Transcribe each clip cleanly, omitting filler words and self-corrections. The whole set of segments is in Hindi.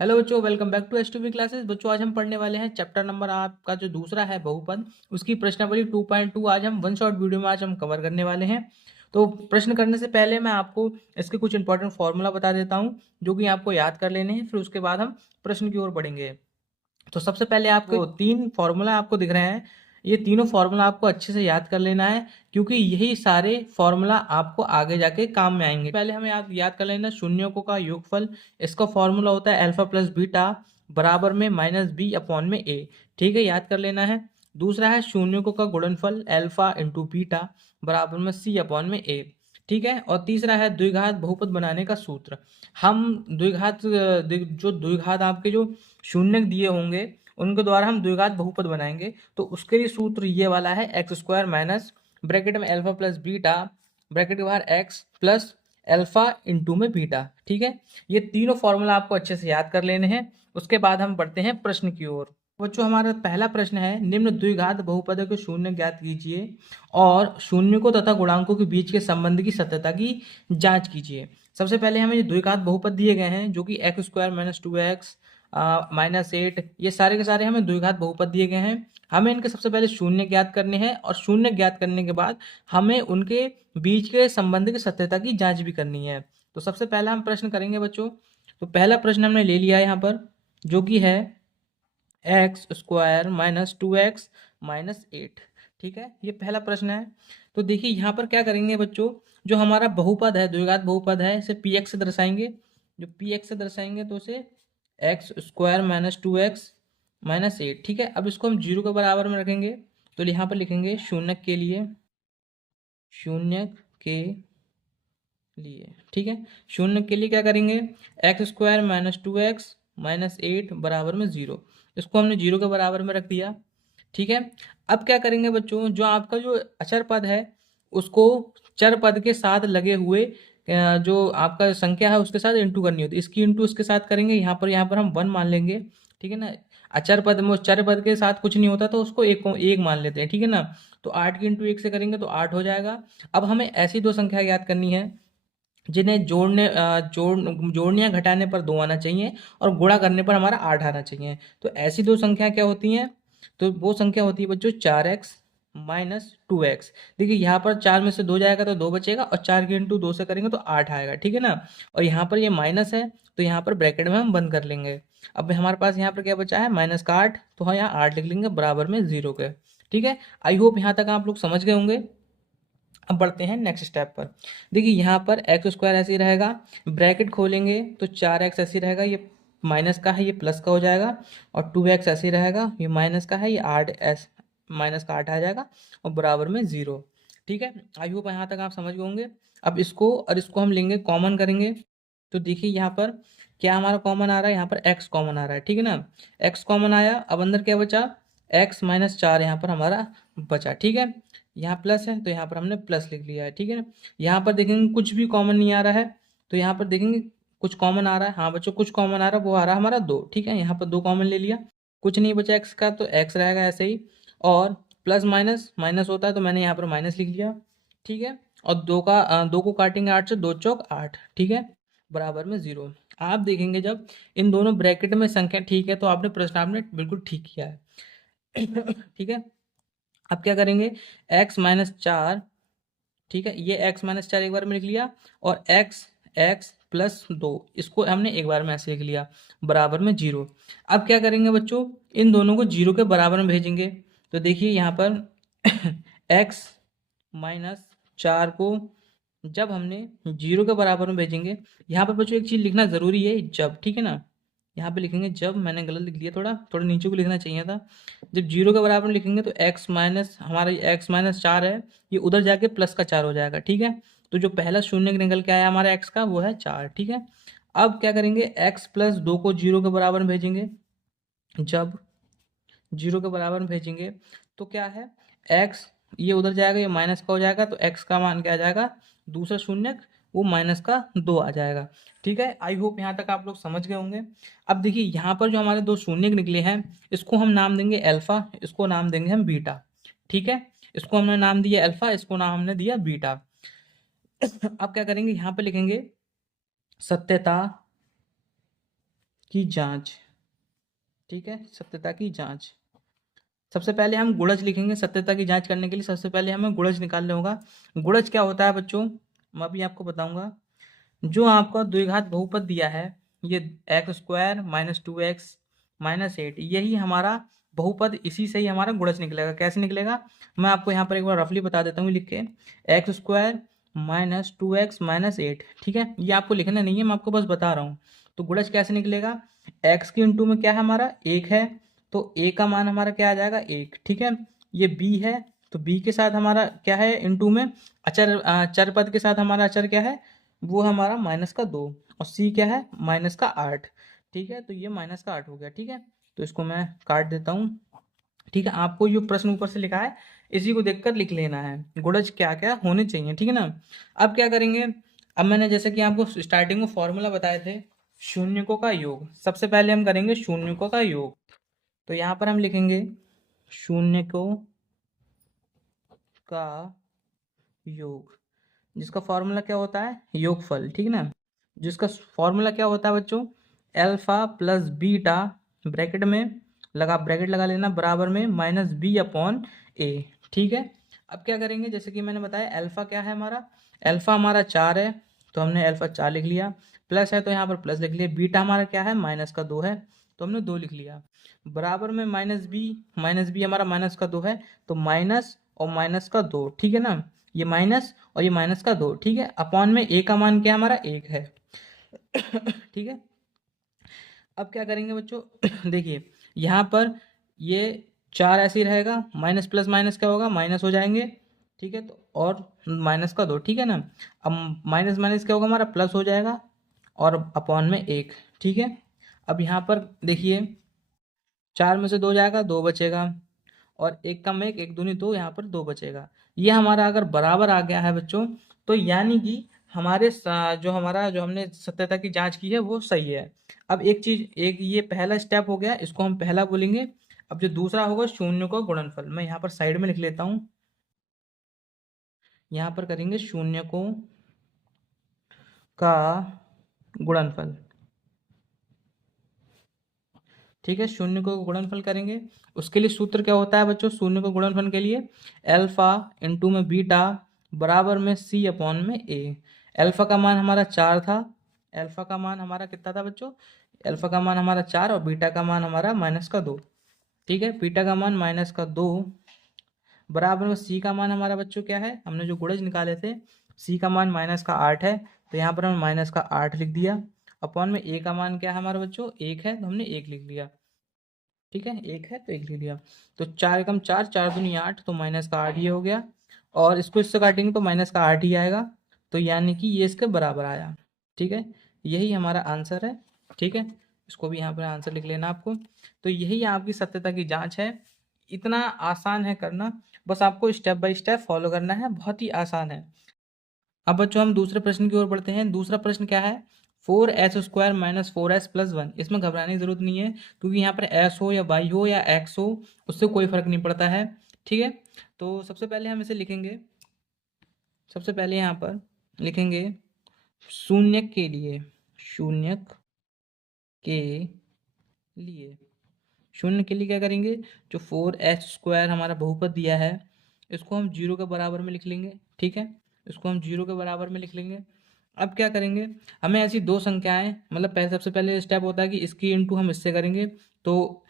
हेलो बच्चों, वेलकम बैक टू एस2बी क्लासेस। बच्चों, आज हम पढ़ने वाले हैं चैप्टर नंबर आपका जो दूसरा है बहुपद, उसकी प्रश्नावली 2.2। आज हम वन शॉट वीडियो में आज हम कवर करने वाले हैं। तो प्रश्न करने से पहले मैं आपको इसके कुछ इंपॉर्टेंट फॉर्मूला बता देता हूं, जो कि आपको याद कर लेने हैं। फिर उसके बाद हम प्रश्न की ओर बढ़ेंगे। तो सबसे पहले आपको तीन फॉर्मूला आपको दिख रहे हैं। ये तीनों फॉर्मूला आपको अच्छे से याद कर लेना है, क्योंकि यही सारे फॉर्मूला आपको आगे जाके काम में आएंगे। पहले हमें याद कर लेना शून्यों का योगफल। इसका फॉर्मूला होता है अल्फा प्लस बीटा बराबर में माइनस बी अपॉन में ए। ठीक है, याद कर लेना है। दूसरा है शून्यों का गुणनफल अल्फा इंटू बीटा बराबर में सी अपॉन में ए। ठीक है, और तीसरा है द्विघात बहुपद बनाने का सूत्र। हम जो द्विघात आपके जो शून्य दिए होंगे उनके द्वारा हम द्विघात बहुपद बनाएंगे। तो उसके लिए सूत्र ये वाला है एक्स स्क्वायर माइनस ब्रैकेट में अल्फा प्लस बीटा ब्रैकेट के बाहर एक्स प्लस अल्फा इंटू में बीटा। ठीक है, ये तीनों फॉर्मूला आपको अच्छे से याद कर लेने हैं। उसके बाद हम बढ़ते हैं प्रश्न की ओर। बच्चों, हमारा पहला प्रश्न है निम्न द्विघात बहुपदों के शून्य ज्ञात कीजिए और शून्यकों तथा गुणांकों के बीच के संबंध की सत्यता की जांच कीजिए। सबसे पहले हमें द्विघात बहुपद दिए गए हैं, जो कि x square minus 2x minus 8, ये सारे के सारे हमें द्विघात बहुपद दिए गए हैं। हमें इनके सबसे पहले शून्य ज्ञात करने हैं, और शून्य ज्ञात करने के बाद हमें उनके बीच के संबंध की सत्यता की जांच भी करनी है। तो सबसे पहला हम प्रश्न करेंगे बच्चों। तो पहला प्रश्न हमने ले लिया है यहाँ पर, जो कि है x square minus 2x minus 8। ठीक है, ये पहला प्रश्न है। तो देखिए यहाँ पर क्या करेंगे बच्चों, जो हमारा बहुपद है, द्विघात बहुपद है, इसे पी एक्स से दर्शाएंगे। जो पी एक्स से दर्शाएंगे तो उसे x square minus 2x minus 8। ठीक है, अब इसको हम जीरो के बराबर में रखेंगे। तो यहाँ पर लिखेंगे शून्य के लिए, शून्य के लिए। ठीक है, शून्य के लिए क्या करेंगे, x square minus 2x minus 8 बराबर में जीरो। इसको हमने जीरो के बराबर में रख दिया। ठीक है, अब क्या करेंगे बच्चों, जो आपका जो अचर पद है उसको चर पद के साथ लगे हुए जो आपका संख्या है उसके साथ इंटू करनी होती है। इसकी इंटू इसके साथ करेंगे, यहाँ पर हम 1 मान लेंगे। ठीक है ना, अचर पद में चर पद के साथ कुछ नहीं होता तो उसको एक एक मान लेते हैं। ठीक है ना, तो 8 की इंटू 1 से करेंगे तो 8 हो जाएगा। अब हमें ऐसी दो संख्या याद करनी है जिन्हें जोड़ने या घटाने पर 2 आना चाहिए और गुणा करने पर हमारा 8 आना चाहिए। तो ऐसी दो संख्या क्या होती हैं, तो वो संख्या होती है बच्चों 4x माइनस 2x। देखिए यहाँ पर 4 में से 2 जाएगा तो 2 बचेगा, और 4 की इंटू 2 से करेंगे तो 8 आएगा। ठीक है ना, और यहाँ पर ये माइनस है तो यहाँ पर ब्रैकेट में हम बंद कर लेंगे। अब हमारे पास यहाँ पर क्या बचा है, माइनस का 8, तो हाँ यहाँ 8 लिख लेंगे बराबर में 0 के। ठीक है, आई होप यहाँ तक आप लोग समझ गए होंगे। अब बढ़ते हैं नेक्स्ट स्टेप पर। देखिए यहाँ पर एक्स स्क्वायर ऐसे ही रहेगा, ब्रैकेट खोलेंगे तो 4x ऐसे ही रहेगा, ये माइनस का है ये प्लस का हो जाएगा, और 2x ऐसे ही रहेगा, ये माइनस का है ये 8 माइनस का 8 आ जाएगा, और बराबर में 0। ठीक है, आई होप यहाँ तक आप समझ गए होंगे। अब इसको और इसको हम लेंगे, कॉमन करेंगे। तो देखिए यहाँ पर क्या हमारा कॉमन आ रहा है, यहाँ पर x कॉमन आ रहा है। ठीक है ना, x कॉमन आया, अब अंदर क्या बचा, x माइनस 4 यहाँ पर हमारा बचा। ठीक है, यहाँ प्लस है तो यहाँ पर हमने प्लस लिख लिया है। ठीक है ना, यहाँ पर देखेंगे कुछ भी कॉमन नहीं आ रहा है, तो यहाँ पर देखेंगे कुछ कॉमन आ रहा है। हाँ बच्चों, कुछ कॉमन आ रहा है, वो आ रहा है हमारा 2। ठीक है, यहाँ पर 2 कॉमन ले लिया, कुछ नहीं बचा एक्स का तो एक्स रहेगा ऐसे ही, और प्लस माइनस माइनस होता है तो मैंने यहाँ पर माइनस लिख लिया। ठीक है, और 2 को काटेंगे 8 से, 2 चौक 8। ठीक है, बराबर में 0। आप देखेंगे जब इन दोनों ब्रैकेट में संख्या ठीक है तो आपने प्रश्न आपने बिल्कुल ठीक किया है। ठीक है, अब क्या करेंगे, x माइनस 4। ठीक है, ये x माइनस 4 एक बार में लिख लिया, और x प्लस 2 इसको हमने एक बार में ऐसे लिख लिया बराबर में 0। अब क्या करेंगे बच्चों, इन दोनों को 0 के बराबर में भेजेंगे। तो देखिए यहाँ पर x माइनस 4 को जब हमने 0 के बराबर में भेजेंगे, यहाँ पर बच्चों एक चीज़ लिखना ज़रूरी है, जब। ठीक है ना, यहाँ पे लिखेंगे जब, मैंने गलत लिख लिया, थोड़ा थोड़ा नीचे को लिखना चाहिए था। जब 0 के बराबर में लिखेंगे तो x माइनस हमारा x माइनस 4 है, ये उधर जाके प्लस का 4 हो जाएगा। ठीक है, तो जो पहला शून्य निकल के आया हमारा x का वो है 4। ठीक है, अब क्या करेंगे, x प्लस 2 को 0 के बराबर में भेजेंगे। जब 0 के बराबर में भेजेंगे तो क्या है, x ये उधर जाएगा, ये माइनस का हो जाएगा, तो x का मान क्या आ जाएगा, दूसरा शून्य वो माइनस का 2 आ जाएगा। ठीक है, आई होप यहाँ तक आप लोग समझ गए होंगे। अब देखिए यहाँ पर जो हमारे दो शून्य निकले हैं, इसको हम नाम देंगे अल्फा, इसको नाम देंगे हम बीटा। ठीक है, इसको हमने नाम दिया अल्फा, इसको नाम हमने दिया बीटा। अब क्या करेंगे, यहाँ पे लिखेंगे सत्यता की जांच। ठीक है, सत्यता की जांच। सबसे पहले हम गुणज लिखेंगे। सत्यता की जांच करने के लिए सबसे पहले हमें गुणज निकालना होगा। गुणज क्या होता है बच्चों, मैं अभी आपको बताऊंगा। जो आपका द्विघात बहुपद दिया है, ये x square minus 2x minus 8, यही हमारा बहुपद, इसी से ही हमारा गुणज निकलेगा। कैसे निकलेगा, मैं आपको यहाँ पर एक बार रफली बता देता हूँ लिख के। X square minus 2x minus 8, ठीक है, ये आपको लिखना नहीं है, मैं आपको बस बता रहा हूँ। तो गुणज कैसे निकलेगा, x के इंटू में क्या है हमारा 1 है, तो a का मान हमारा क्या आ जाएगा 1, ठीक है। ये b है, तो b के साथ हमारा क्या है इंटू में अचर, चर पद के साथ हमारा अचर क्या है, वो हमारा -2, और c क्या है -8, ठीक है। तो ये -8 हो गया, ठीक है। तो इसको मैं काट देता हूँ, ठीक है। आपको जो प्रश्न ऊपर से लिखा है इसी को देखकर लिख लेना है, गुणज क्या क्या होने चाहिए, ठीक है ना। अब क्या करेंगे, अब मैंने जैसे कि आपको स्टार्टिंग में फॉर्मूला बताए थे शून्यकों का योग, सबसे पहले हम करेंगे शून्यकों का योग। तो यहाँ पर हम लिखेंगे शून्यकों का योग, जिसका फॉर्मूला क्या होता है योगफल, ठीक है ना। जिसका फॉर्मूला क्या होता है बच्चों, अल्फा प्लस बीटा, ब्रैकेट में ब्रैकेट लगा लेना, बराबर में -b/a, ठीक है। अब क्या करेंगे, जैसे कि मैंने बताया अल्फा क्या है हमारा, अल्फा हमारा 4 है, तो हमने अल्फा 4 लिख लिया, प्लस है तो यहाँ पर प्लस लिख लिया, बीटा हमारा क्या है -2 है, तो हमने 2 लिख लिया, बराबर में -b हमारा -2 है, तो माइनस और -2, ठीक है ना। ये माइनस और ये -2, ठीक है। अपॉन में a का मान क्या हमारा 1 है, ठीक है। अब क्या करेंगे बच्चों, देखिए यहाँ पर ये 4 ऐसे ही रहेगा, माइनस प्लस माइनस क्या होगा, माइनस हो जाएंगे, ठीक है। तो और -2, ठीक है ना। अब माइनस माइनस क्या होगा हमारा प्लस हो जाएगा, और अपॉन में 1, ठीक है। अब यहाँ पर देखिए 4 में से 2 जाएगा, 2 बचेगा, और 1 कम 1, 1 दूनी 2, यहाँ पर 2 बचेगा। ये हमारा अगर बराबर आ गया है बच्चों, तो यानी कि जो हमने सत्यता की जांच की है वो सही है। अब एक चीज, एक ये पहला स्टेप हो गया, इसको हम पहला बोलेंगे। अब जो दूसरा होगा शून्य का गुणनफल, मैं यहाँ पर साइड में लिख लेता हूँ। यहाँ पर करेंगे शून्य को का गुणनफल, ठीक है। शून्य को गुणनफल करेंगे, उसके लिए सूत्र क्या होता है बच्चों, शून्य को गुणनफल के लिए अल्फा इंटू में बीटा बराबर में c/a। अल्फा का मान हमारा 4 था, अल्फा का मान हमारा कितना था बच्चों, अल्फा का मान हमारा 4 और बीटा का मान हमारा -2, ठीक है। बीटा का मान -2 बराबर में c का मान हमारा बच्चों क्या है, हमने जो गुणज निकाले थे, c का मान -8 है, तो यहाँ पर हमने -8 लिख दिया, अपॉन में a का मान क्या है हमारा बच्चों 1 है, तो हमने 1 लिख लिया, ठीक है। 1 है तो 1 लिख लिया। तो 4 एकम 4, 4 दूनी 8, तो -8 ये हो गया, और इसको इससे काटेंगे तो -8 ही आएगा, तो यानी कि ये इसके बराबर आया, ठीक है। यही हमारा आंसर है, ठीक है। इसको भी यहाँ पर आंसर लिख लेना आपको। तो यही आपकी सत्यता की जांच है, इतना आसान है करना, बस आपको स्टेप बाय स्टेप फॉलो करना है, बहुत ही आसान है। अब बच्चों हम दूसरे प्रश्न की ओर बढ़ते हैं। दूसरा प्रश्न क्या है, 4s² माइनस 4s+1। इसमें घबराने की जरूरत नहीं है, क्योंकि यहाँ पर s हो या y हो या x हो, उससे कोई फर्क नहीं पड़ता है, ठीक है। तो सबसे पहले हम इसे लिखेंगे, सबसे पहले यहाँ पर लिखेंगे शून्यक के लिए, शून्यक के लिए, शून्य के लिए क्या करेंगे, जो 4s² हमारा बहुपद दिया है, इसको हम 0 के बराबर में लिख लेंगे, ठीक है। इसको हम 0 के बराबर में लिख लेंगे। अब क्या करेंगे, हमें ऐसी दो संख्याएं, मतलब पहले सबसे पहले स्टेप होता है कि इसकी इंटू हम इससे करेंगे, तो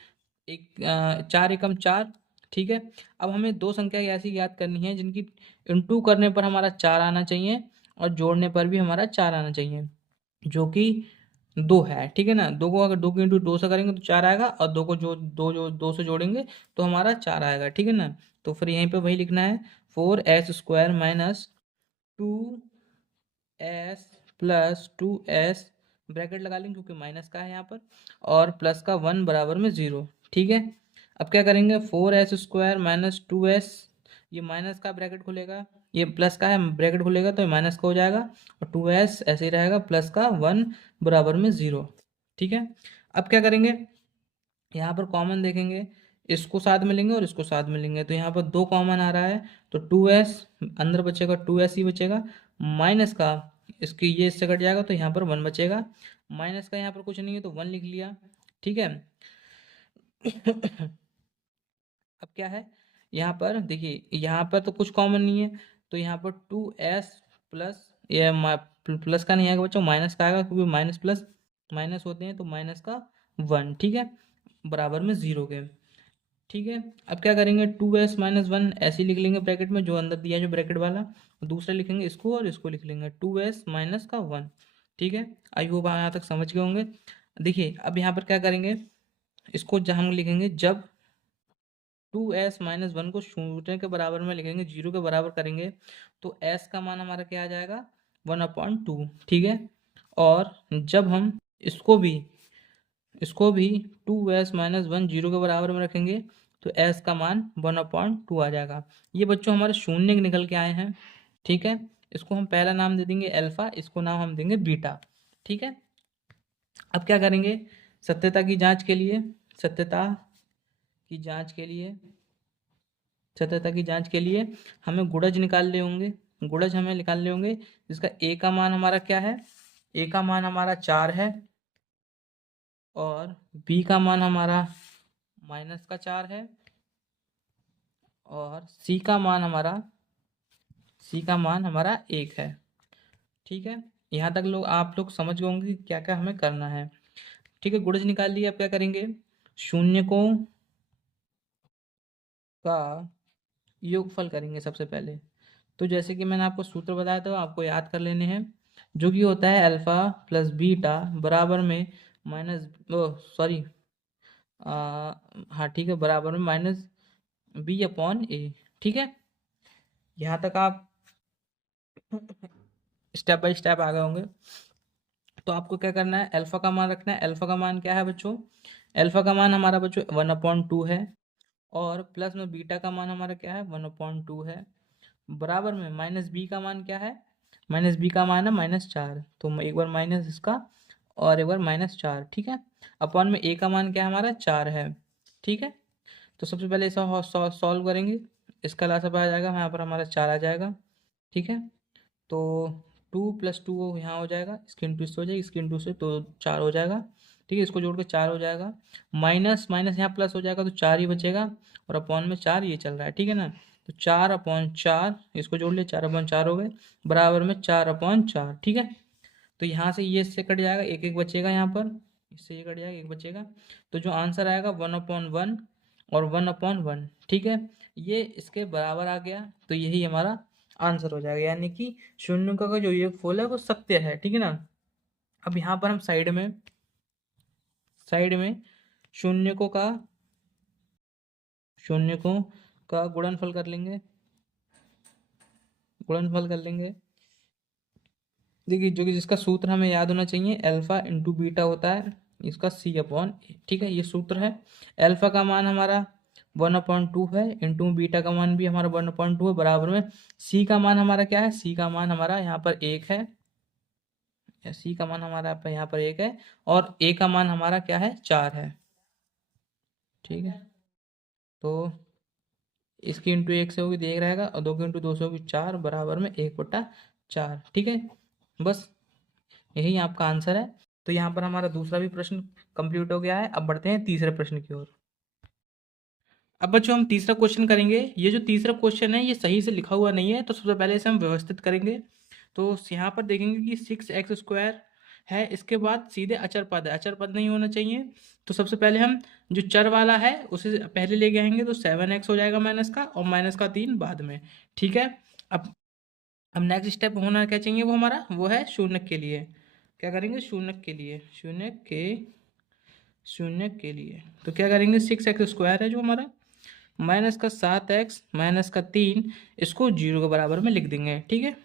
4 एकम 4, ठीक है। अब हमें दो संख्या ऐसी याद करनी है जिनकी इंटू करने पर हमारा 4 आना चाहिए, और जोड़ने पर भी हमारा 4 आना चाहिए, जो कि 2 है, ठीक है ना। दो को अगर 2 की इंटू 2 से करेंगे तो 4 आएगा, और दो से जोड़ेंगे तो हमारा 4 आएगा, ठीक है ना। तो फिर यहीं पे वही लिखना है, 4s² माइनस 2s+2s, ब्रैकेट लगा लेंगे क्योंकि माइनस का है यहाँ पर, और प्लस का 1 बराबर में 0, ठीक है। अब क्या करेंगे, 4s² माइनस 2s, ये माइनस का ब्रैकेट खुलेगा, ये प्लस का है ब्रैकेट खुलेगा, तो ये माइनस का हो जाएगा, और 2s ऐसे ही रहेगा, प्लस का 1 बराबर में 0, ठीक है। अब क्या करेंगे, यहाँ पर कॉमन देखेंगे, इसको साथ में लेंगे और इसको साथ में लेंगे, तो यहाँ पर 2 कॉमन आ रहा है, तो 2s अंदर बचेगा, 2s ही बचेगा, माइनस का इसकी ये इससे कट जाएगा तो यहाँ पर 1 बचेगा। माइनस का यहाँ पर कुछ नहीं है तो 1 लिख लिया, ठीक है। अब क्या है यहाँ पर देखिए, यहाँ पर तो कुछ कॉमन नहीं है, तो यहाँ पर 2s प्लस, ये प्लस का नहीं आएगा बच्चों, माइनस का आएगा, क्योंकि माइनस प्लस माइनस होते हैं, तो माइनस का 1, ठीक है, बराबर में 0 के, ठीक है। अब क्या करेंगे, 2s माइनस 1 ऐसे ही लिख लेंगे ब्रैकेट में, जो अंदर दिया है जो ब्रैकेट वाला, दूसरा लिखेंगे इसको और इसको लिख लेंगे 2s माइनस का 1, ठीक है। आई होप यहाँ तक समझ गए होंगे। देखिए अब यहाँ पर क्या करेंगे, इसको हम लिखेंगे जब 2s माइनस 1 को शून्य के बराबर में लिखेंगे, 0 के बराबर करेंगे, तो s का मान हमारा क्या आ जाएगा, 1/2, ठीक है। और जब हम इसको भी 2s माइनस 1 0 के बराबर में रखेंगे, तो s का मान 1/2 आ जाएगा। ये बच्चों हमारे शून्य निकल के आए हैं, ठीक है। इसको हम पहला नाम दे देंगे अल्फा, इसको नाम हम देंगे बीटा, ठीक है। अब क्या करेंगे, सत्यता की जांच के लिए, सत्यता की जांच के लिए सत्यता की जांच के लिए हमें गुणज निकालने होंगे, गुणज हमें निकालने होंगे, जिसका a का मान हमारा क्या है, a का मान हमारा 4 है, और b का मान हमारा माइनस का 4 है, और c का मान हमारा 1 है, ठीक है। यहाँ तक आप लोग समझ गए होंगे कि क्या क्या हमें करना है, ठीक है। गुणज निकाल लिया, अब क्या करेंगे, शून्यकों का योगफल करेंगे सबसे पहले। तो जैसे कि मैंने आपको सूत्र बताया था, आपको याद कर लेने हैं, जो कि होता है अल्फा प्लस बीटा बराबर में माइनस, सॉरी, हाँ ठीक है, बराबर में माइनस b/a, ठीक है। यहाँ तक आप स्टेप बाय स्टेप आ गए होंगे। तो आपको क्या करना है, अल्फा का मान रखना है। अल्फा का मान क्या है बच्चों, अल्फा का मान हमारा बच्चों 1/2 है, और प्लस में बीटा का मान हमारा क्या है, 1/2 है, बराबर में माइनस बी का मान क्या है, माइनस बी का मान है -4, तो एक बार माइनस इसका और एक बार -4, ठीक है। अपॉन में ए का मान क्या है, हमारा 4 है, ठीक है। तो सबसे पहले इसे सॉल्व करेंगे, इसका लासा आ जाएगा, यहाँ पर हमारा 4 आ जाएगा, ठीक है। तो 2 + 2 यहाँ हो जाएगा, इसकी इंटू इससे हो जाएगी, इसकी इंटू से, तो 4 हो जाएगा, ठीक है। इसको जोड़ के 4 हो जाएगा, माइनस माइनस यहाँ प्लस हो जाएगा, तो 4 ही बचेगा, और अपॉन में 4 ये चल रहा है, ठीक है ना। तो 4/4, इसको जोड़ लिया, 4/4 हो गए, बराबर में 4/4, ठीक है। तो यहाँ से ये इससे कट जाएगा, एक एक बचेगा, यहाँ पर इससे ये कट जाएगा, एक बचेगा, तो जो आंसर आएगा 1/1 और 1/1, ठीक है। ये इसके बराबर आ गया, तो यही हमारा आंसर हो जाएगा, यानी कि शून्य का जो योगफल है वो सत्य है, ठीक है ना। अब यहाँ पर हम साइड में शून्यकों का गुणनफल कर लेंगे, देखिए जो कि जिसका सूत्र हमें याद होना चाहिए, अल्फा इंटू बीटा होता है इसका c/a, ठीक है, ये सूत्र है। अल्फा का मान हमारा 1/2 है, इंटू बीटा का मान भी हमारा 1/2 है, बराबर में c का मान हमारा क्या है, c का मान हमारा यहाँ पर 1 है, c का मान हमारा यहाँ पर 1 है, और a का मान हमारा क्या है, 4 है, ठीक है। तो इसकी इंटू 1 से होगी तो 1 रहेगा, और 2 की इंटू 2 से होगी 4, बराबर में 1/4, ठीक है। बस यही आपका आंसर है। तो यहाँ पर हमारा दूसरा भी प्रश्न कंप्लीट हो गया है। अब बढ़ते हैं तीसरे प्रश्न की ओर। अब बच्चों हम तीसरा क्वेश्चन करेंगे। ये जो तीसरा क्वेश्चन है ये सही से लिखा हुआ नहीं है, तो सबसे पहले इसे हम व्यवस्थित करेंगे। तो यहाँ पर देखेंगे कि 6x² है, इसके बाद सीधे अचर पद है, अचर पद नहीं होना चाहिए। तो सबसे पहले हम जो चर वाला है उसे पहले लेके आएंगे, तो 7x हो जाएगा माइनस का, और माइनस का 3 बाद में, ठीक है। अब नेक्स्ट स्टेप होना क्या चाहिए, वो हमारा वो है शून्य के लिए। क्या करेंगे, शून्य के लिए तो क्या करेंगे, 6x² है जो हमारा, माइनस का 7x माइनस का 3, इसको 0 के बराबर में लिख देंगे, ठीक है।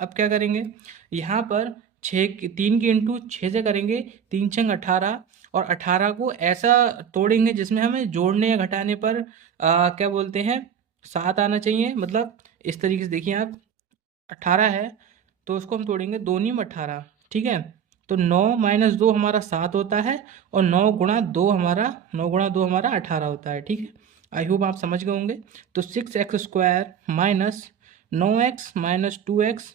अब क्या करेंगे, यहाँ पर 3 की इंटू 6 से करेंगे, 3 6 18, और 18 को ऐसा तोड़ेंगे जिसमें हमें जोड़ने या घटाने पर क्या बोलते हैं, 7 आना चाहिए। मतलब इस तरीके से देखिए आप, 18 है तो उसको हम तोड़ेंगे 2 × 18, ठीक है। तो 9 - 2 हमारा 7 होता है, और 9 × 2 हमारा 18 होता है, ठीक है। आई होप आप समझ गए होंगे। तो 6x² - 9x - 2x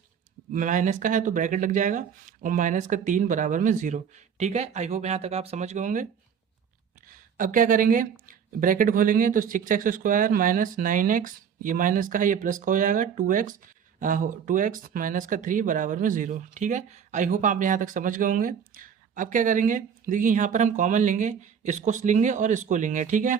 माइनस का है तो ब्रैकेट लग जाएगा, और माइनस का 3 बराबर में 0। ठीक है, आई होप यहाँ तक आप समझ गए होंगे। अब क्या करेंगे, ब्रैकेट खोलेंगे तो 6x² माइनस 9x, ये माइनस का है ये प्लस का हो जाएगा, 2x माइनस का 3 बराबर में 0। ठीक है, आई होप आप यहाँ तक समझ गए होंगे। अब क्या करेंगे, देखिए यहाँ पर हम कॉमन लेंगे, इसको लेंगे और इसको लेंगे। ठीक है,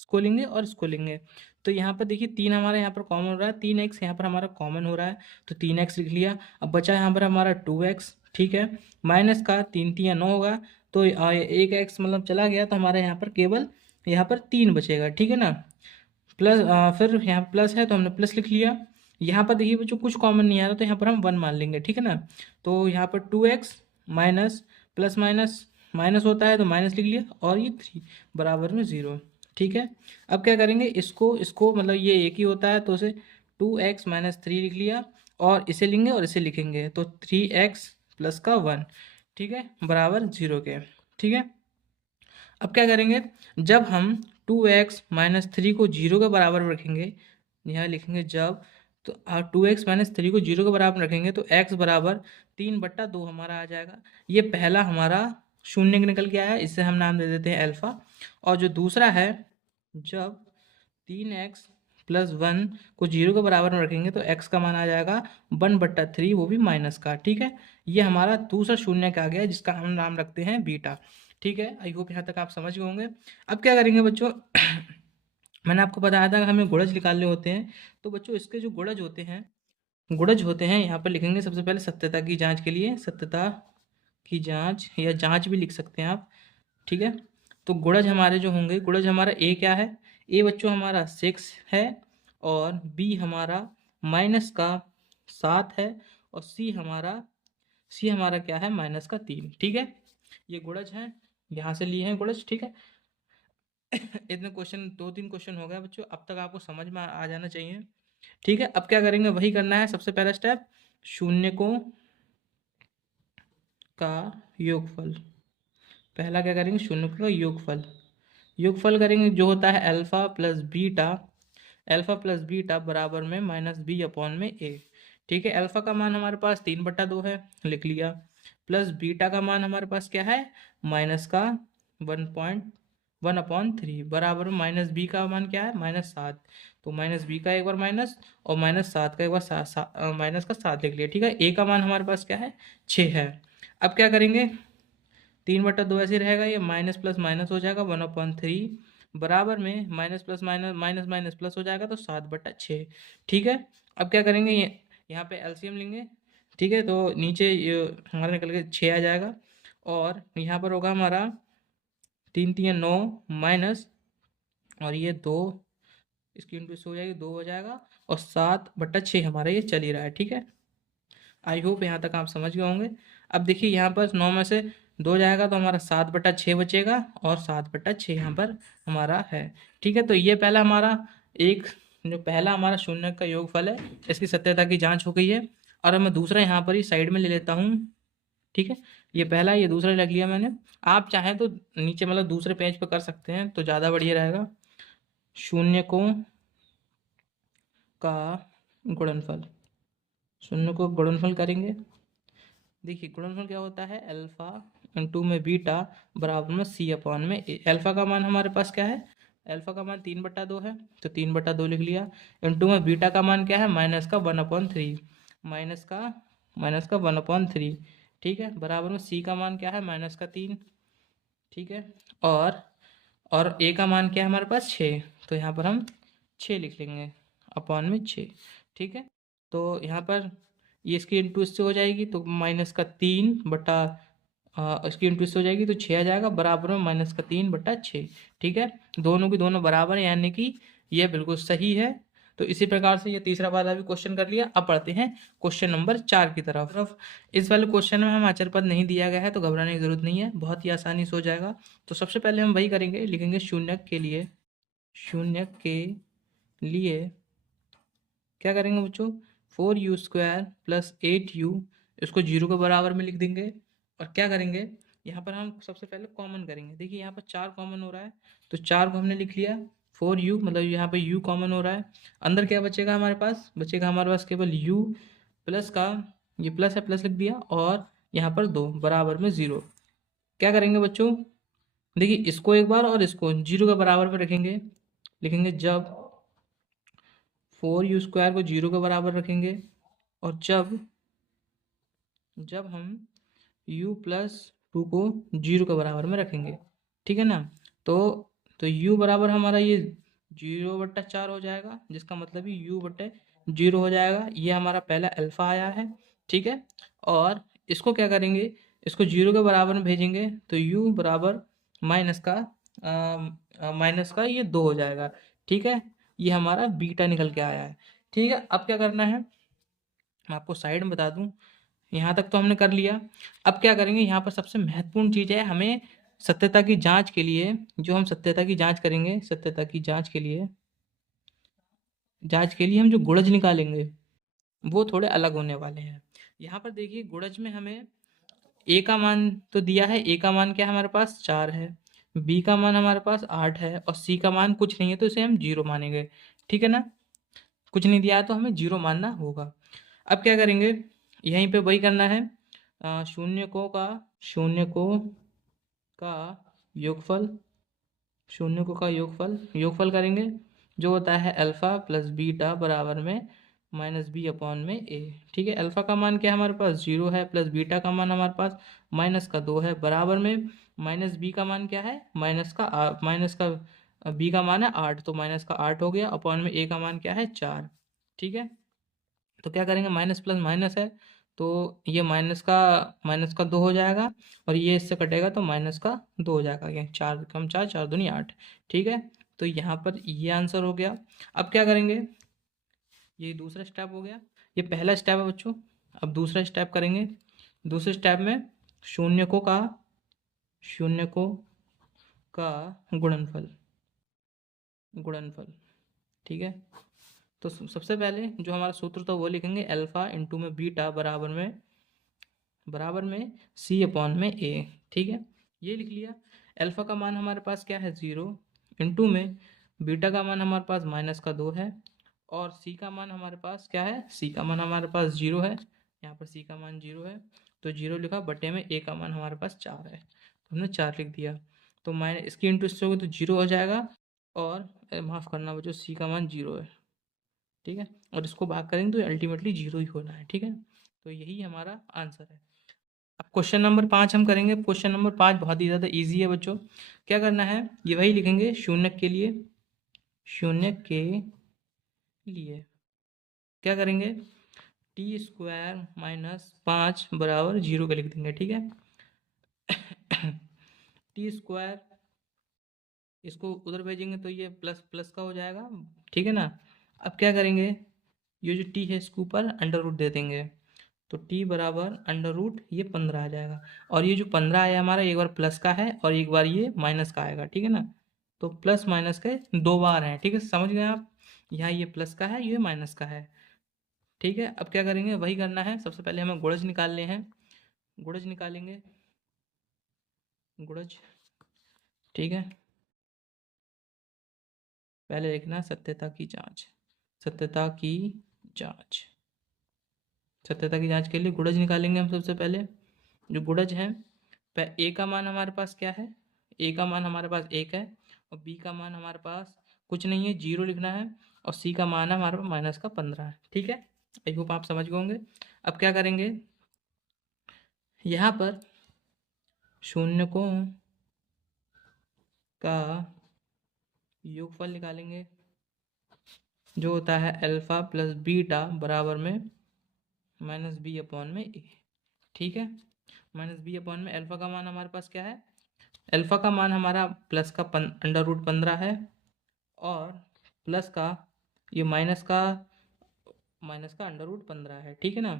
इसको लेंगे और इसको लेंगे, तो यहाँ पर देखिए 3 हमारा यहाँ पर कॉमन हो रहा है, 3x यहाँ पर हमारा कॉमन हो रहा है, तो 3x लिख लिया। अब बचा यहाँ पर हमारा 2x। ठीक है, माइनस का 3 3 9 होगा, तो 1x मतलब चला गया, तो हमारे यहाँ पर केवल यहाँ पर 3 बचेगा। ठीक है ना, प्लस फिर यहाँ प्लस है तो हमने प्लस लिख लिया। यहाँ पर देखिए बच्चों कुछ कॉमन नहीं आ रहा, तो यहाँ पर हम 1 मान लेंगे। ठीक है ना, तो यहाँ पर 2x minus plus minus minus होता है तो माइनस लिख लिया, और ये 3 बराबर में 0। ठीक है, अब क्या करेंगे, इसको इसको मतलब ये एक ही होता है, तो उसे 2x माइनस 3 लिख लिया, और इसे लेंगे और इसे लिखेंगे, तो 3x प्लस का 1। ठीक है, बराबर 0 के। ठीक है, अब क्या करेंगे, जब हम 2x माइनस 3 को 0 के बराबर रखेंगे, यहाँ लिखेंगे जब, तो 2x माइनस 3 को 0 के बराबर रखेंगे तो x बराबर 3/2 हमारा आ जाएगा। ये पहला हमारा शून्य निकल के आया, इसे हम नाम दे देते हैं अल्फा। और जो दूसरा है, जब 3x प्लस 1 को 0 के बराबर में रखेंगे तो x का मान आ जाएगा 1/3, वो भी माइनस का। ठीक है, ये हमारा दूसरा शून्य का आ गया, जिसका हम नाम रखते हैं बीटा। ठीक है, आई होप यहाँ तक आप समझ गए होंगे। अब क्या करेंगे बच्चों, मैंने आपको बताया था कि हमें गुणज निकालने होते हैं, तो बच्चों इसके जो गुणज होते हैं यहाँ पर लिखेंगे सबसे पहले सत्यता की जांच के लिए, सत्यता की जांच या जांच भी लिख सकते हैं आप। ठीक है, तो गुणज हमारे जो होंगे, गुणज हमारा ए क्या है, ए बच्चों हमारा 6 है, और बी हमारा माइनस का 7 है, और सी हमारा क्या है, माइनस का 3। ठीक है, ये गुणज है, यहाँ से लिए हैं गुणज। ठीक है, इतने क्वेश्चन, 2 3 क्वेश्चन हो गया बच्चों, अब तक आपको समझ में आ जाना चाहिए। ठीक है, अब क्या करेंगे, वही करना है, सबसे पहला स्टेप, शून्यकों का योगफल। पहला क्या करेंगे, शून्यकों का योगफल। योगफल करेंगे जो होता है अल्फा प्लस बीटा बराबर में माइनस बी अपॉन में ए। ठीक है, अल्फा का मान हमारे पास 3/2 है, लिख लिया, प्लस बीटा का मान हमारे पास क्या है, माइनस का 1/3 बराबर में माइनस बी का मान क्या है, -7। तो माइनस बी का एक बार माइनस, और -7 का एक बार माइनस का 7 लिख लिया। ठीक है, ए का मान हमारे पास क्या है, 6 है। अब क्या करेंगे, 3/2 ऐसे रहेगा, ये माइनस प्लस माइनस हो जाएगा, 1/3 बराबर में minus plus minus minus minus plus हो जाएगा, तो 7/6। ठीक है, अब क्या करेंगे, ये यहाँ पे एलसीएम लेंगे। ठीक है, तो नीचे ये हमारा निकल के 6 आ जाएगा, और यहाँ पर होगा हमारा 3 3 9 माइनस, और ये 2, इसकी इंटू हो जाएगी, 2 हो जाएगा, और 7/6 हमारा ये चल ही रहा है। ठीक है, आई होप यहाँ तक आप समझ गए होंगे। अब देखिए यहाँ पर 9 में से 2 जाएगा तो हमारा 7/6 बचेगा, और 7/6 यहाँ पर हमारा है। ठीक है, तो ये पहला हमारा एक, जो पहला हमारा शून्य का योगफल है, इसकी सत्यता की जांच हो गई है। और अब मैं दूसरा यहाँ पर ही साइड में ले लेता हूँ। ठीक है, ये पहला, ये दूसरा लग लिया मैंने। आप चाहें तो नीचे मतलब दूसरे पेज पर कर सकते हैं, तो ज़्यादा बढ़िया रहेगा। शून्यकों का गुणनफल, शून्य को गुणनफल करेंगे। देखिए गुणनफल क्या होता है, अल्फा इंटू में बीटा बराबर में सी अपॉन में ए। अल्फा का मान हमारे पास क्या है, अल्फा का मान 3/2 है, तो 3/2 लिख लिया, इंटू में बीटा का मान क्या है, -1/3, माइनस का 1/3। ठीक है, बराबर में सी का मान क्या है, -3। ठीक है, और ए का मान क्या है हमारे पास, 6, तो यहाँ पर हम 6 लिख लेंगे, अपॉन में 6। ठीक है, तो यहाँ पर ये इसकी इंटू इससे हो जाएगी, तो -3 इसकी इंटू इससे हो जाएगी, तो 6 आ जाएगा, बराबर में -3/6। ठीक है, दोनों की दोनों बराबर है, यानी कि यह बिल्कुल सही है। तो इसी प्रकार से ये तीसरा वाला भी क्वेश्चन कर लिया। अब पढ़ते हैं क्वेश्चन नंबर 4 की तरफ। इस वाले क्वेश्चन में हम अचर पद नहीं दिया गया है, तो घबराने की जरूरत नहीं है, बहुत ही आसानी से हो जाएगा। तो सबसे पहले हम वही करेंगे, लिखेंगे शून्य के लिए क्या करेंगे बच्चों, 4u² प्लस 8u, इसको 0 के बराबर में लिख देंगे। और क्या करेंगे, यहाँ पर हम सबसे पहले कॉमन करेंगे। देखिए यहाँ पर 4 कॉमन हो रहा है, तो 4 को हमने लिख लिया, 4u मतलब यहाँ पे u कॉमन हो रहा है। अंदर क्या बचेगा हमारे पास, बचेगा हमारे पास केवल u प्लस का ये प्लस है, प्लस लिख दिया, और यहाँ पर 2 बराबर में 0। क्या करेंगे बच्चों, देखिए इसको एक बार और इसको 0 के बराबर में रखेंगे। लिखेंगे जब 4u स्क्वायर को 0 के बराबर रखेंगे, और जब जब हम u प्लस 2 को 0 के बराबर में रखेंगे, ठीक है ना। तो u बराबर हमारा ये 0/4 हो जाएगा, जिसका मतलब ही u/0 हो जाएगा। ये हमारा पहला अल्फा आया है, ठीक है। और इसको क्या करेंगे, इसको 0 के बराबर में भेजेंगे, तो u बराबर माइनस का ये 2 हो जाएगा, ठीक है। ये हमारा बीटा निकल के आया है, ठीक है। अब क्या करना है, मैं आपको साइड में बता दूं। यहाँ तक तो हमने कर लिया। अब क्या करेंगे, यहाँ पर सबसे महत्वपूर्ण चीज़ है, हमें सत्यता की जांच के लिए, जो हम सत्यता की जांच करेंगे, सत्यता की जांच के लिए हम जो गुणज निकालेंगे वो थोड़े अलग होने वाले हैं। यहाँ पर देखिए गुणज में हमें ए का मान तो दिया है, ए का मान क्या है हमारे पास 4 है, बी का मान हमारे पास 8 है, और सी का मान कुछ नहीं है, तो इसे हम 0 मानेंगे, ठीक है ना। कुछ नहीं दिया है तो हमें 0 मानना होगा। अब क्या करेंगे, यहीं पे वही करना है, शून्य को का योगफल, योगफल करेंगे, जो होता है अल्फा प्लस बीटा बराबर में -b/a, ठीक है। अल्फा का मान क्या है हमारे पास 0 है, प्लस बीटा का मान हमारे पास -2 है, बराबर में -b का मान क्या है, b का मान है 8, तो -8 हो गया, अपॉन में a का मान क्या है 4, ठीक है। तो क्या करेंगे, माइनस प्लस माइनस है, तो ये माइनस का 2 हो जाएगा, और ये इससे कटेगा तो -2 हो जाएगा, ये 4 कम 4, 4 दूनी 8, ठीक है। तो यहाँ पर ये आंसर हो गया। अब क्या करेंगे, ये दूसरा स्टेप हो गया, ये पहला स्टेप है बच्चों। अब दूसरा स्टेप करेंगे। दूसरे स्टेप में शून्य को का शून्य को का गुणनफल, ठीक है। तो सबसे पहले जो हमारा सूत्र था वो लिखेंगे, अल्फा इंटू में बीटा बराबर में c/a, ठीक है। ये लिख लिया। अल्फा का मान हमारे पास क्या है 0, इंटू में बीटा का मान हमारे पास -2 है, और c का मान हमारे पास क्या है, c का मान हमारे पास 0 है, यहाँ पर c का मान 0 है, तो 0 लिखा, बटे में a का मान हमारे पास 4 है, तो हमने 4 लिख दिया। तो माइनस इसकी इंटू इससे होगी तो 0 हो जाएगा, और माफ़ करना बच्चों, c का मान 0 है, ठीक है। और इसको भाग करेंगे तो अल्टीमेटली 0 ही होना है, ठीक है। तो यही हमारा आंसर है। अब क्वेश्चन नंबर 5 हम करेंगे। क्वेश्चन नंबर 5 बहुत ही ज़्यादा इजी है बच्चों। क्या करना है, ये वही लिखेंगे, शून्य के लिए क्या करेंगे, t² - 5 बराबर 0 का लिख देंगे, ठीक है। t² इसको उधर भेजेंगे तो ये प्लस प्लस का हो जाएगा, ठीक है ना। अब क्या करेंगे, ये जो t है इसके ऊपर अंडर रूट दे देंगे, तो t बराबर अंडर रूट ये 15 आ जाएगा, और ये जो 15 आया हमारा, एक बार प्लस का है और एक बार ये माइनस का आएगा, ठीक है ना। तो प्लस माइनस के 2 बार हैं, ठीक है, समझ गए आप। यहाँ ये प्लस का है, ये माइनस का है, ठीक है। अब क्या करेंगे, वही करना है। सबसे पहले हमें गुणज निकालने हैं, गुणज निकालेंगे, गुणज, ठीक है। पहले लिखना सत्यता की जांच, सत्यता की जांच। सत्यता की जांच के लिए गुणज निकालेंगे हम सबसे पहले। जो गुणज है, ए का मान हमारे पास क्या है, ए का मान हमारे पास 1 है, और बी का मान हमारे पास कुछ नहीं है, 0 लिखना है, और सी का मान है हमारे पास -15 है, ठीक है। आई होप आप समझ गए होंगे। अब क्या करेंगे, यहाँ पर शून्य को का योगफल निकालेंगे, जो होता है अल्फा प्लस बीटा बराबर में -b/a, ठीक है। -b/, अल्फा का मान हमारे पास क्या है, अल्फा का मान हमारा प्लस का अंडर रूट 15 है, और प्लस का ये माइनस का अंडर रूट 15 है, ठीक है ना,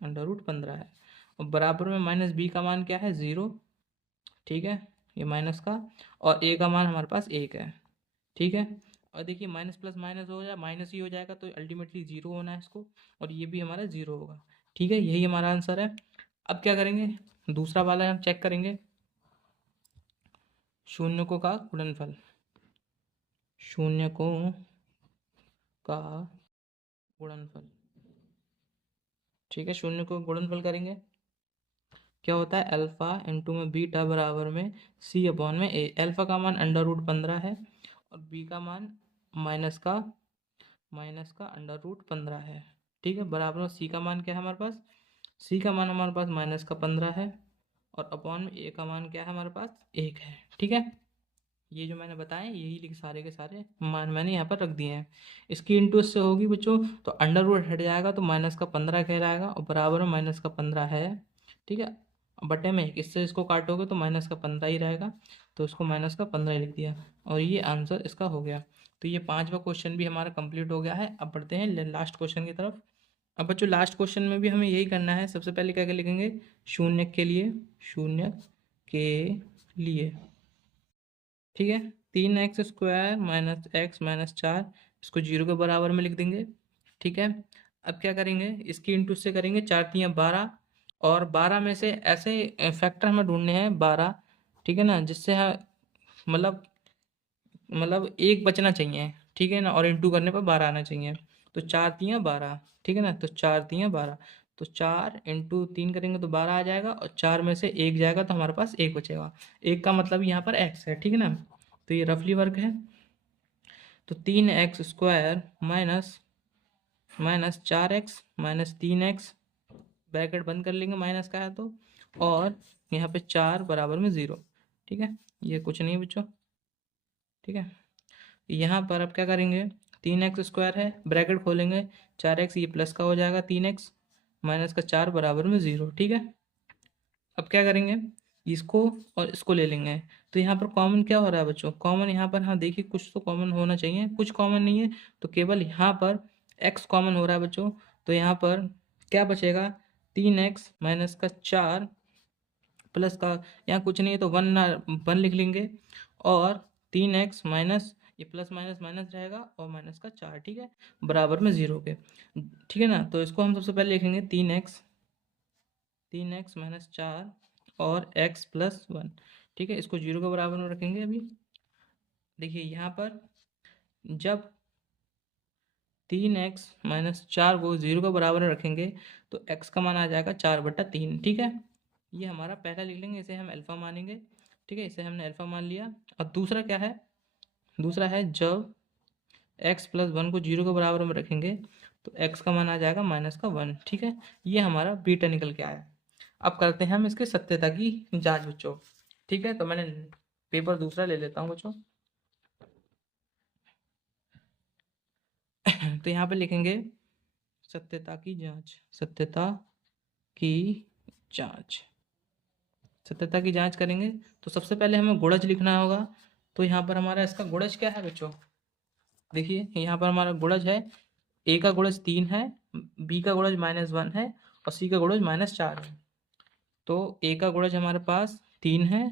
अंडर रूट 15 है, और बराबर में -b का मान क्या है 0, ठीक है, ये माइनस का, और a का मान हमारे पास 1 है, ठीक है। और देखिए माइनस प्लस माइनस हो जाए माइनस ही हो जाएगा, तो अल्टीमेटली 0 होना है इसको, और ये भी हमारा 0 होगा, ठीक है। यही हमारा आंसर है। अब क्या करेंगे, दूसरा वाला हम चेक करेंगे, शून्य को का गुणनफल, शून्य को का गुणनफल, ठीक है, शून्य को गुणनफल करेंगे, क्या होता है अल्फा इंटू में बीटा बराबर में सी अपॉन में ए। अल्फा का मान अंडर रूट 15 है और बी का मान माइनस का अंडर रूट 15 है। ठीक है, बराबर में सी का मान क्या है हमारे पास, सी का मान हमारे पास -15 है और अपॉन में ए का मान क्या है हमारे पास 1 है। ठीक है, ये जो मैंने बताया यही लिख सारे के सारे मान मैंने यहाँ पर रख दिए हैं। इसकी इंटू इससे होगी बच्चों तो अंडर रूट हट जाएगा तो -15 कहलाएगा और बराबर में -15 है। ठीक है, बटे में इससे इसको काटोगे तो -15 ही रहेगा, तो उसको -15 ही लिख दिया और ये आंसर इसका हो गया। तो ये 5वां क्वेश्चन भी हमारा कंप्लीट हो गया है। अब बढ़ते हैं लास्ट क्वेश्चन की तरफ। अब बच्चों लास्ट क्वेश्चन में भी हमें यही करना है। सबसे पहले क्या क्या लिखेंगे, शून्य के लिए, शून्य के लिए। ठीक है, 3x² माइनस एक्स माइनस 4 इसको 0 के बराबर में लिख देंगे। ठीक है, अब क्या करेंगे, इसकी इंटू से करेंगे, 4 3 12 और 12 में से ऐसे फैक्टर हमें ढूंढने हैं 12। ठीक है ना, जिससे मतलब एक बचना चाहिए। ठीक है ना, और इंटू करने पर 12 आना चाहिए। तो 4 3 12। ठीक है ना, तो 4 3 12, तो 4 इंटू 3 करेंगे तो 12 आ जाएगा और 4 में से 1 जाएगा तो हमारे पास 1 बचेगा। 1 का मतलब यहाँ पर x है। ठीक है ना, तो ये रफली वर्क है। तो 3x² minus 4x minus 3x, bracket बंद कर लेंगे, माइनस का है तो, और यहाँ पे 4 बराबर में 0। ठीक है, ये कुछ नहीं बच्चों। ठीक है, यहाँ पर अब क्या करेंगे, 3x² है, ब्रैकेट खोलेंगे, 4x ये प्लस का हो जाएगा, 3x माइनस का 4 बराबर में 0। ठीक है, अब क्या करेंगे, इसको और इसको ले लेंगे। तो यहाँ पर कॉमन क्या हो रहा है बच्चों, कॉमन यहाँ पर, हाँ देखिए कुछ तो कॉमन होना चाहिए, कुछ कॉमन नहीं है तो केवल यहाँ पर x कॉमन हो रहा है बच्चों। तो यहाँ पर क्या बचेगा, 3x माइनस का 4 प्लस का, यहाँ कुछ नहीं है तो 1 लिख लेंगे, और 3x माइनस ये प्लस माइनस माइनस रहेगा और माइनस का 4। ठीक है, बराबर में 0 के। ठीक है ना, तो इसको हम सबसे पहले लिखेंगे 3x माइनस 4 और x प्लस 1। ठीक है, इसको 0 के बराबर में रखेंगे। अभी देखिए यहाँ पर जब 3x माइनस 4 को 0 के बराबर में रखेंगे तो x का मान आ जाएगा 4/3। ठीक है, ये हमारा पहला लिख लेंगे, इसे हम अल्फ़ा मानेंगे। ठीक है, इसे हमने अल्फ़ा मान लिया। और दूसरा क्या है, दूसरा है जब x प्लस 1 को 0 के बराबर में रखेंगे तो x का मान आ जाएगा -1। ठीक है, ये हमारा बीटा निकल के आया। अब करते हैं हम इसके सत्यता की जांच बच्चों। ठीक है, तो मैंने पेपर दूसरा ले लेता हूँ बच्चों। तो यहाँ पे लिखेंगे सत्यता की जांच, सत्यता की जांच, सत्यता की जांच करेंगे तो सबसे पहले हमें गुणज लिखना होगा। तो यहाँ पर हमारा इसका गुणज क्या है बच्चों, देखिए यहाँ पर हमारा गुणज है, ए का गुणज 3 है, बी का गुणज -1 है और सी का गुणज -4 है। तो ए का गुणज हमारे पास 3 है,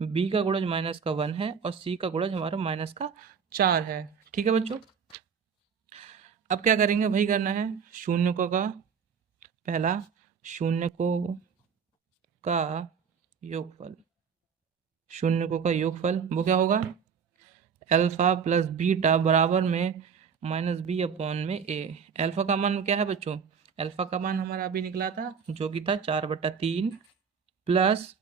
बी का गुणज -1 है और सी का गुणज हमारा -4 है। ठीक है बच्चों, अब क्या करेंगे, वही करना है, शून्यकों का पहला शून्यकों का योगफल, शून्यकों का योगफल वो क्या होगा, अल्फा प्लस बीटा बराबर में -b अपॉन में a। अल्फा का मान क्या है बच्चों, अल्फा का मान हमारा अभी निकला था जो कि था 4/3 प्लस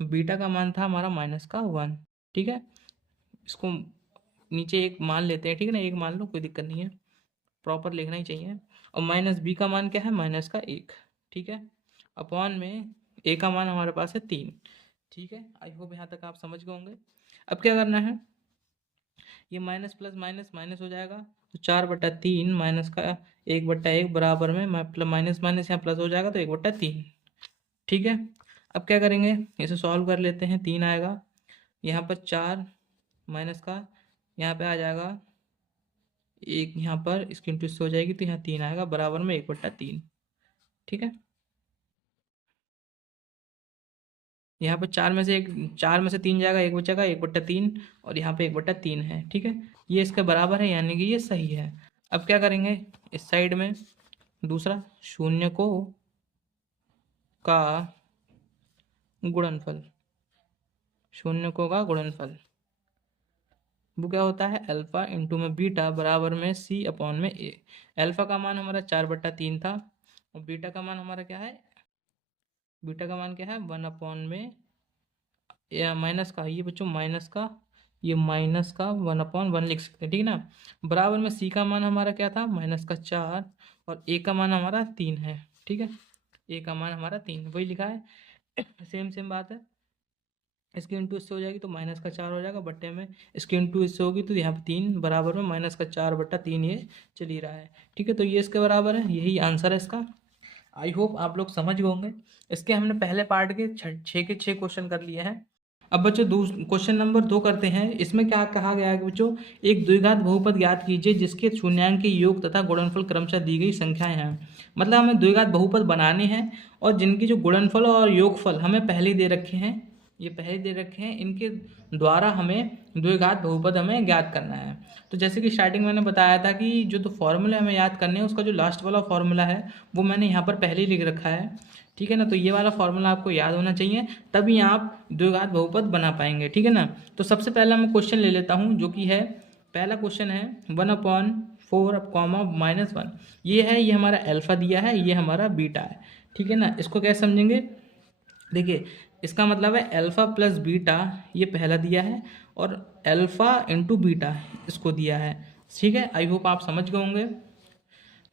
बीटा का मान था हमारा -1। ठीक है, इसको नीचे एक मान लेते हैं। ठीक है ना, एक मान लो, कोई दिक्कत नहीं है, प्रॉपर लिखना ही चाहिए। और -b का मान क्या है, -1। ठीक है, अपॉन में a का मान हमारे पास है 3। ठीक है, आई होप यहाँ तक आप समझ गए होंगे। अब क्या करना है, ये माइनस प्लस माइनस माइनस हो जाएगा, तो 4/3 माइनस का 1/1 बराबर में माइनस माइनस यहाँ प्लस हो जाएगा तो 1/3। ठीक है, अब क्या करेंगे, इसे सॉल्व कर लेते हैं, 3 आएगा, यहाँ पर 4 माइनस का यहाँ पे आ जाएगा 1, यहाँ पर इसकी इंटू हो जाएगी तो यहाँ 3 आएगा बराबर में 1/3। ठीक है, यहाँ पर 4 में से 3 जाएगा, 1 बचेगा, 1/3 और यहाँ पे 1/3 है। ठीक है, ये इसके बराबर है यानी कि ये सही है। अब क्या करेंगे, इस साइड में दूसरा शून्य को का गुणनफल, शून्य को का गुणनफल वो क्या होता है, अल्फा इंटू में बीटा बराबर में सी अपॉन में ए। अल्फा का मान हमारा 4/3 था और बीटा का मान हमारा क्या है, बीटा का मान क्या है 1 में या माइनस का, ये बच्चों माइनस का, ये माइनस का 1/1 लिख सकते हैं, ठीक है ना। बराबर में सी का मान हमारा क्या था -4 और ए का मान हमारा 3 है, ठीक है। ए का मान हमारा 3 वही लिखा है। सेम सेम बात है, इसकी इंटू इससे हो जाएगी तो -4 हो जाएगा, बट्टे में इसकी इंटू इससे होगी तो यहाँ पे 3 बराबर में -4/3 ये चल ही रहा है, ठीक है। तो ये इसके बराबर है, यही आंसर है इसका। आई होप आप लोग समझ गए होंगे। इसके हमने पहले पार्ट के 6 के 6 क्वेश्चन कर लिए हैं। अब बच्चों क्वेश्चन नंबर 2 करते हैं। इसमें क्या कहा गया है बच्चों, एक द्विघात बहुपद ज्ञात कीजिए जिसके शून्यांक के योग तथा गुणनफल क्रमशः दी गई संख्याएं हैं। मतलब हमें द्विघात बहुपद बनाने हैं और जिनकी जो गुणनफल और योगफल हमें पहले दे रखे हैं, ये पहले दे रखे हैं, इनके द्वारा हमें द्विघात बहुपद हमें ज्ञात करना है। तो जैसे कि स्टार्टिंग मैंने बताया था कि जो तो फॉर्मूला हमें याद करने हैं, उसका जो लास्ट वाला फॉर्मूला है वो मैंने यहाँ पर पहले ही लिख रखा है, ठीक है ना। तो ये वाला फॉर्मूला आपको याद होना चाहिए, तभी आप द्विघात बहुपद बना पाएंगे, ठीक है ना। तो सबसे पहला मैं क्वेश्चन ले लेता हूँ, जो कि है पहला क्वेश्चन है 1/4 -1। ये है, ये हमारा अल्फा दिया है, ये हमारा बीटा है, ठीक है ना। इसको कैसे समझेंगे, देखिए इसका मतलब है अल्फा प्लस बीटा, ये पहला दिया है, और अल्फा इंटू बीटा इसको दिया है, ठीक है। आई होप आप समझ गए होंगे।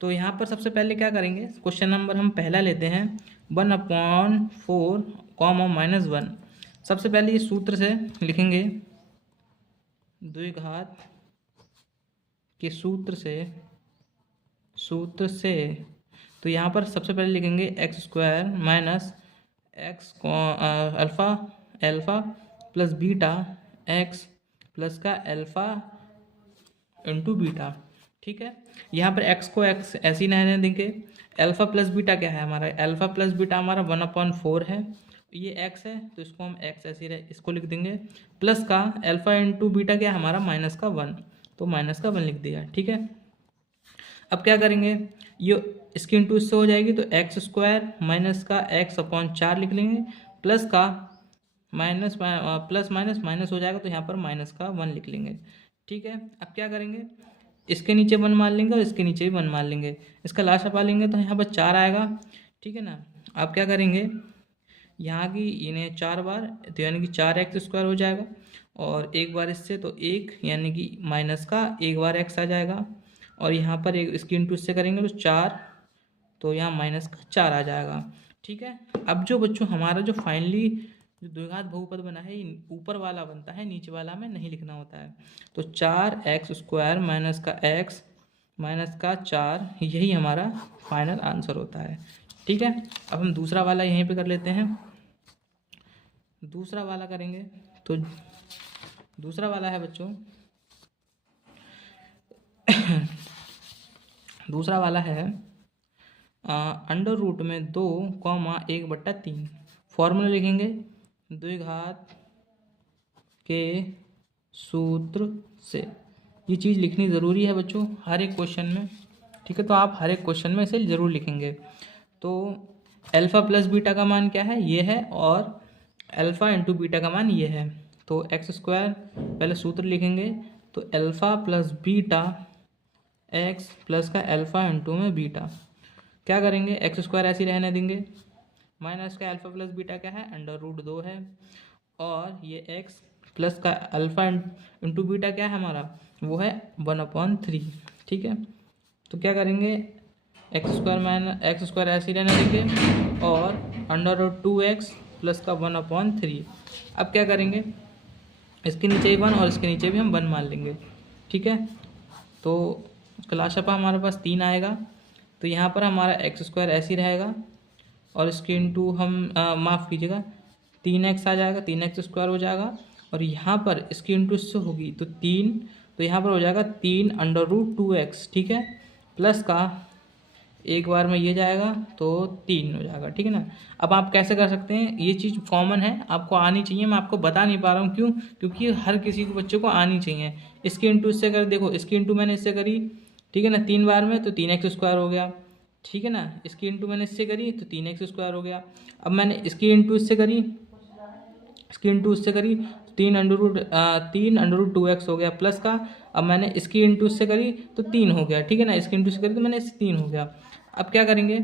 तो यहाँ पर सबसे पहले क्या करेंगे, क्वेश्चन नंबर हम पहला लेते हैं 1/4 -1। सबसे पहले ये सूत्र से लिखेंगे, द्विघात के सूत्र से तो यहाँ पर सबसे पहले लिखेंगे x² minus x alpha plus beta x plus का अल्फ़ा इंटू बीटा, ठीक है। यहाँ पर x को x ऐसे ही रहने देंगे। अल्फ़ा प्लस बीटा क्या है हमारा, अल्फ़ा प्लस बीटा हमारा 1/4 है, ये x है तो इसको हम x ऐसे इसको लिख देंगे, प्लस का अल्फ़ा इंटू बीटा क्या है हमारा -1, तो -1 लिख दिया, ठीक है। अब क्या करेंगे, ये इसकी इंटू इससे हो जाएगी तो x² माइनस का x/4 लिख लेंगे, प्लस का माइनस प्लस माइनस माइनस हो जाएगा तो यहाँ पर -1 लिख लेंगे, ठीक है। अब क्या करेंगे, इसके नीचे 1 मान लेंगे और इसके नीचे भी 1 मान लेंगे, इसका लास्ट पा लेंगे तो यहाँ पर 4 आएगा, ठीक है ना। आप क्या करेंगे, यहाँ की इन्हें 4 बार तो यानी कि 4x² हो जाएगा, और एक बार इससे तो 1 यानी कि माइनस का 1 बार x आ जाएगा, और यहाँ पर एक इसकी इंटू इससे करेंगे तो 4, तो यहाँ -4 आ जाएगा, ठीक है। अब जो बच्चों हमारा जो फाइनली जो द्विघात बहुपद बना है, ऊपर वाला बनता है, नीचे वाला में नहीं लिखना होता है। तो 4x² माइनस का x माइनस का 4, यही हमारा फाइनल आंसर होता है, ठीक है। अब हम दूसरा वाला यहीं पे कर लेते हैं। दूसरा वाला करेंगे तो दूसरा वाला है बच्चों दूसरा वाला है √2 में 1/3। फॉर्मूला लिखेंगे, द्विघात के सूत्र से। ये चीज़ लिखनी ज़रूरी है बच्चों हर एक क्वेश्चन में, ठीक है। तो आप हर एक क्वेश्चन में इसे ज़रूर लिखेंगे। तो अल्फ़ा प्लस बीटा का मान क्या है, ये है, और अल्फ़ा इंटू बीटा का मान ये है। तो x² पहले सूत्र लिखेंगे, तो alpha plus beta x plus का अल्फ़ा इंटू में बीटा, क्या करेंगे, x² ऐसे ही रहने देंगे, माइनस का अल्फ़ा प्लस बीटा क्या है √2 है, और ये x प्लस का अल्फ़ा इंटू बीटा क्या है हमारा, वो है 1/3, ठीक है। तो क्या करेंगे, x² ऐसे ही रहने देंगे, और √2x प्लस का 1/3। अब क्या करेंगे, इसके नीचे भी 1 और इसके नीचे भी हम 1 मान लेंगे, ठीक है। तो क्लाशपा हमारे पास 3 आएगा, तो यहाँ पर हमारा x² ऐसे ही रहेगा, और इसके इंटू हम माफ़ कीजिएगा 3x आ जाएगा, 3x² हो जाएगा, और यहाँ पर इसकी इंटू इससे होगी तो 3, तो यहाँ पर हो जाएगा 3√2x, ठीक है, प्लस का एक बार में ये जाएगा तो 3 हो जाएगा, ठीक है ना। अब आप कैसे कर सकते हैं, ये चीज़ कॉमन है, आपको आनी चाहिए, मैं आपको बता नहीं पा रहा हूँ क्यों, क्योंकि हर किसी को बच्चे को आनी चाहिए। इसकी इंटू इससे कर, देखो इसकी इंटू मैंने इससे करी, ठीक है ना, 3 बार में तो 3x² हो गया, ठीक है ना। इसकी इंटू मैंने इससे करी तो 3x² हो गया। अब मैंने इसकी इंटू इससे करी, इसकी इंटू इससे करी 3√2x हो गया, प्लस का अब मैंने इसकी इंटू इससे करी तो 3 हो गया, ठीक है ना। इसकी इंटू इससे करी तो मैंने इससे 3 हो गया। अब क्या करेंगे,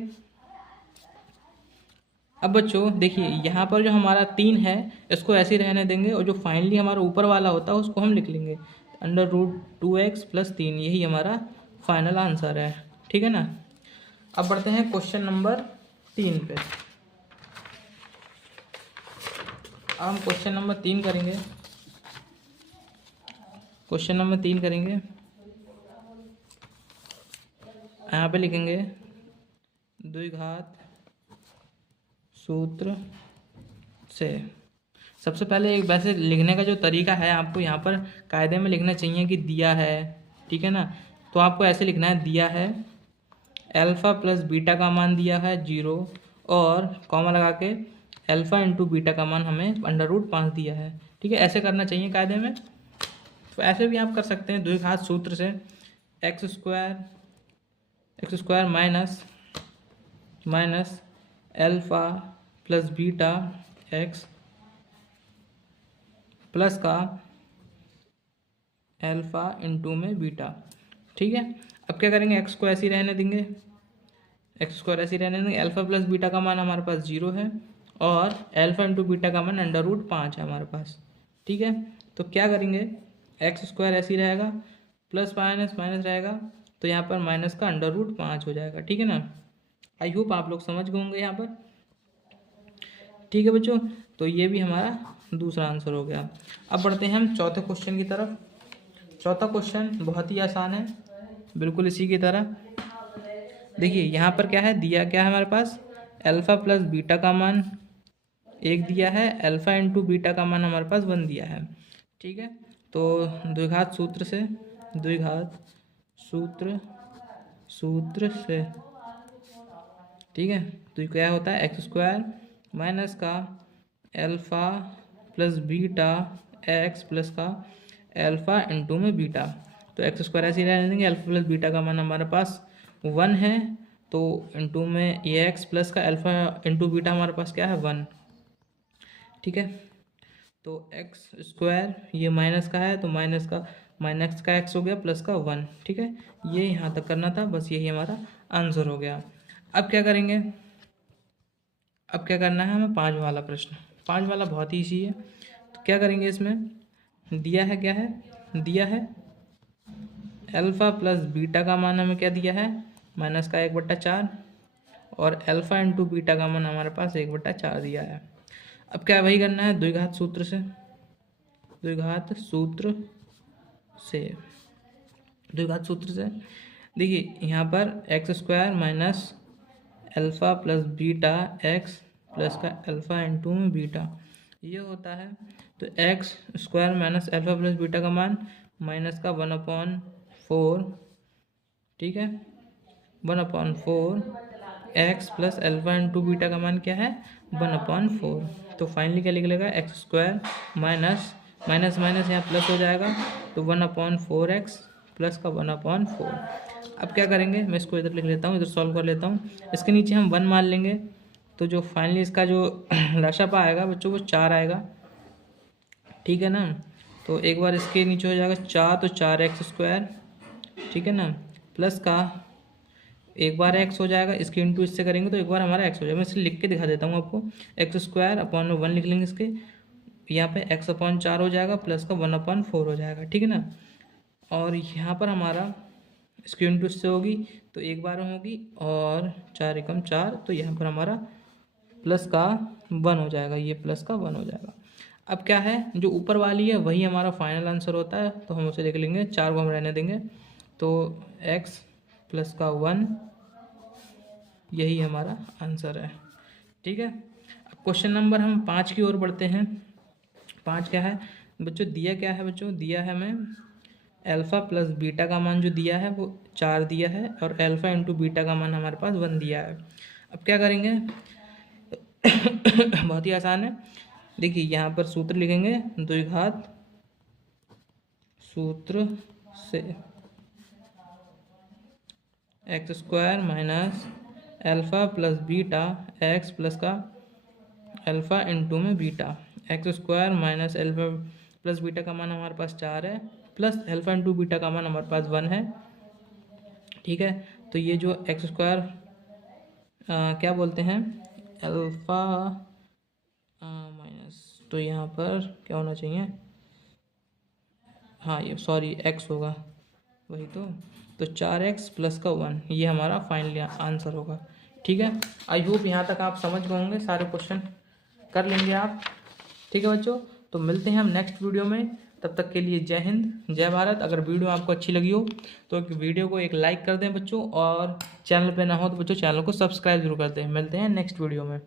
अब बच्चों देखिए यहाँ पर जो हमारा 3 है इसको ऐसे ही रहने देंगे, और जो फाइनली हमारा ऊपर वाला होता है उसको हम लिख लेंगे √2x + 3, यही हमारा फाइनल आंसर है। ठीक है ना। अब बढ़ते हैं क्वेश्चन नंबर 3 पे। अब हम क्वेश्चन नंबर 3 करेंगे। क्वेश्चन नंबर 3 करेंगे, यहाँ पे लिखेंगे द्विघात सूत्र से। सबसे पहले एक वैसे लिखने का जो तरीका है आपको यहाँ पर कायदे में लिखना चाहिए कि दिया है, ठीक है ना। तो आपको ऐसे लिखना है, दिया है अल्फ़ा प्लस बीटा का मान दिया है 0, और कॉमा लगा के अल्फ़ा इंटू बीटा का मान हमें √5 दिया है। ठीक है, ऐसे करना चाहिए कायदे में। तो ऐसे भी आप कर सकते हैं द्विघात सूत्र से, x square minus alpha plus beta x plus का अल्फ़ा इंटू में बीटा। ठीक है, अब क्या करेंगे, एक्स को ऐसे ही रहने देंगे, अल्फ़ा प्लस बीटा का मान हमारे पास 0 है, और अल्फ़ा इंटू बीटा का मान √5 है हमारे पास। ठीक है, तो क्या करेंगे, x² ऐसे ही रहेगा, प्लस माइनस माइनस रहेगा, तो यहाँ पर माइनस का √5 हो जाएगा। ठीक है ना। आई होप आप लोग समझ गए होंगे यहाँ पर। ठीक है बच्चों, तो ये भी हमारा दूसरा आंसर हो गया। अब बढ़ते हैं हम चौथे क्वेश्चन की तरफ। चौथा क्वेश्चन बहुत ही आसान है, बिल्कुल इसी की तरह। देखिए यहाँ पर क्या है, दिया क्या है हमारे पास, अल्फ़ा प्लस बीटा का मान 1 दिया है, अल्फ़ा इंटू बीटा का मान हमारे पास 1 दिया है। ठीक है, तो द्विघात सूत्र से ठीक है, तो क्या होता है, x² माइनस का alpha plus beta x plus का अल्फ़ा इंटू में बीटा। तो x² ऐसे ही रहने देंगे, अल्फ़ा प्लस बीटा का मान हमारे पास 1 है, तो इंटू में ये x प्लस का अल्फ़ा इंटू बीटा हमारे पास क्या है, 1। ठीक है, तो x² ये माइनस का है, तो माइनस का x हो गया, प्लस का 1। ठीक है, ये यहाँ तक करना था, बस यही हमारा आंसर हो गया। अब क्या करेंगे, अब क्या करना है हमें, 5 वाला प्रश्न। 5 वाला बहुत ही ईजी है। तो क्या करेंगे, इसमें दिया है, क्या है, दिया है अल्फ़ा प्लस बीटा का मान हमें क्या दिया है, माइनस का 1/4, और अल्फ़ा इंटू बीटा का मान हमारे पास 1/4 दिया है। अब क्या वही करना है, द्विघात सूत्र से देखिए यहाँ पर x² minus alpha plus beta x plus का अल्फ़ा इंटू में बीटा, ये होता है। तो x² minus alpha plus beta का मान माइनस का 1/4, ठीक है, 1/4 x plus alpha into beta का मान क्या है, 1/4। तो फाइनली क्या निकलेगा, x² माइनस माइनस माइनस यहाँ प्लस हो जाएगा, तो 1/4x प्लस का 1/4। अब क्या करेंगे, मैं इसको इधर लिख लेता हूँ, इधर सॉल्व कर लेता हूँ। इसके नीचे हम 1 मान लेंगे, तो जो फाइनली इसका जो लसापा आएगा बच्चों वो 4 आएगा। ठीक है ना, तो एक बार इसके नीचे हो जाएगा 4, तो 4x², ठीक है ना, प्लस का एक बार x हो जाएगा, इसके इंटू इससे करेंगे तो एक बार हमारा x हो जाएगा। मैं इसे लिख के दिखा देता हूँ आपको, x² अपॉन 1 लिख लेंगे इसके, यहाँ पे x/4 हो जाएगा, प्लस का 1/4 हो जाएगा। ठीक है ना, और यहाँ पर हमारा इसकी इंटू इससे होगी तो एक बार होगी, और 4 एकम 4, तो यहाँ पर हमारा प्लस का 1 हो जाएगा, ये प्लस का 1 हो जाएगा। अब क्या है, जो ऊपर वाली है वही हमारा फाइनल आंसर होता है, तो हम उसे लिख लेंगे, 4 को हम रहने देंगे, तो x प्लस का 1 यही हमारा आंसर है। ठीक है, अब क्वेश्चन नंबर हम 5 की ओर बढ़ते हैं। 5 क्या है बच्चों, दिया क्या है बच्चों, दिया है हमें अल्फ़ा प्लस बीटा का मान जो दिया है वो 4 दिया है, और अल्फ़ा इंटू बीटा का मान हमारे पास 1 दिया है। अब क्या करेंगे बहुत ही आसान है। देखिए यहाँ पर सूत्र लिखेंगे, द्विघात सूत्र से x² minus alpha plus beta x plus का अल्फ़ा इंटू में beta. x² minus alpha plus beta का मान हमारे पास 4 है, प्लस अल्फ़ा इंटू बीटा का मान हमारे पास 1 है। ठीक है, तो ये जो x² क्या बोलते हैं, अल्फ़ा माइनस, तो यहाँ पर क्या होना चाहिए, हाँ ये सॉरी एक्स होगा, वही तो 4x प्लस का 1, ये हमारा फाइनल आंसर होगा। ठीक है, आई होप यहाँ तक आप समझ गए होंगे, सारे क्वेश्चन कर लेंगे आप। ठीक है बच्चों, तो मिलते हैं हम नेक्स्ट वीडियो में, तब तक के लिए जय हिंद जय भारत। अगर वीडियो आपको अच्छी लगी हो तो वीडियो को एक लाइक कर दें बच्चों, और चैनल पे ना हो तो बच्चों चैनल को सब्सक्राइब जरूर कर दें। मिलते हैं नेक्स्ट वीडियो में।